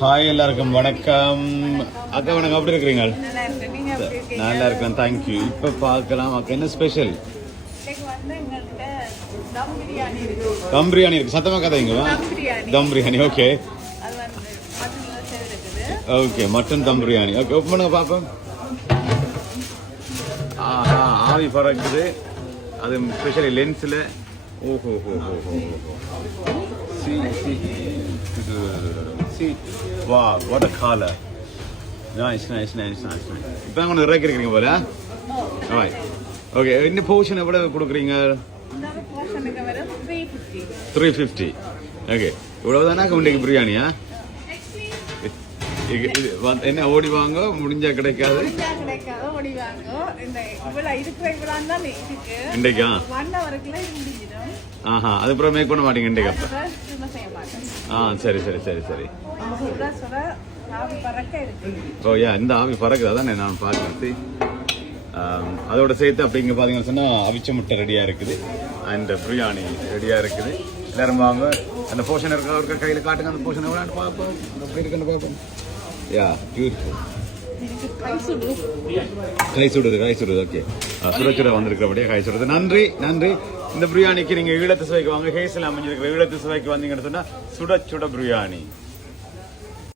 Hi எல்லாருக்கும் வணக்கம். அக்கா வணக்கம், எப்படி இருக்கிறீங்க? நல்லா இருக்கேன், தேங்க்யூ. இப்போ பார்க்கலாம் அக்கா என்ன ஸ்பெஷல். தம் பிரியாணி இருக்கு. சத்தமாக கதைங்க. தம் பிரியாணி. ஓகே ஓகே, மட்டன் தம் பிரியாணி. ஓகே, ஓப்பன் பண்ணுங்க பார்ப்போம். ஆஹா, ஆவி பறக்குது. அது ஸ்பெஷலி லென்ஸில். ஓஹோ ஹோ ஹோ ஹோ ஹோ. See, wow, what a color. Nice. இப்போ தான் கொஞ்சம் இறக்கி இருக்கிறீங்க போல. Alright. Okay, என்ன போர்ஷன் எவ்வளவு கொடுக்குறீங்க? 350. Okay. இவ்வளவுதானா இன்றைக்கு பிரியாணியா? என்ன ஓடி வாங்க, முடிஞ்சா கிடைக்காது. இன்றைக்கா? ஆஹா, அதுக்கப்புறம் மேக் பண்ண மாட்டீங்க இன்றைக்கு? சரி. ஓ யா, இந்த ஆவி பறக்குது, அதான் நான் பார்க்குறேன். அதோட சேர்த்து அப்படிங்க பார்த்தீங்கன்னு சொன்னால் அவிச்ச முட்டை ரெடியாக இருக்குது, அண்ட் பிரியாணி ரெடியாக இருக்குது. எல்லாரும் வாங்க. அந்த போர்ஷன் இருக்க கையில் காட்டுங்க. அந்த போர்ஷன் எவ்வளோ பார்ப்போம், அப்படி இருக்குன்னு பார்ப்போம். யா, பியூட்டிஃபுல். கை சுடுது. ஓகே, சுட வந்திருக்கிறபடியே கை சுடுது. நன்றி. இந்த பிரியாணிக்கு நீங்கள் ஈழத்து சுவைக்கு வாங்க. ஹேஸில் அமைஞ்சிருக்கிற ஈழத்து சுவைக்கு வந்தீங்கன்னு சொன்னால் சுட பிரியாணி.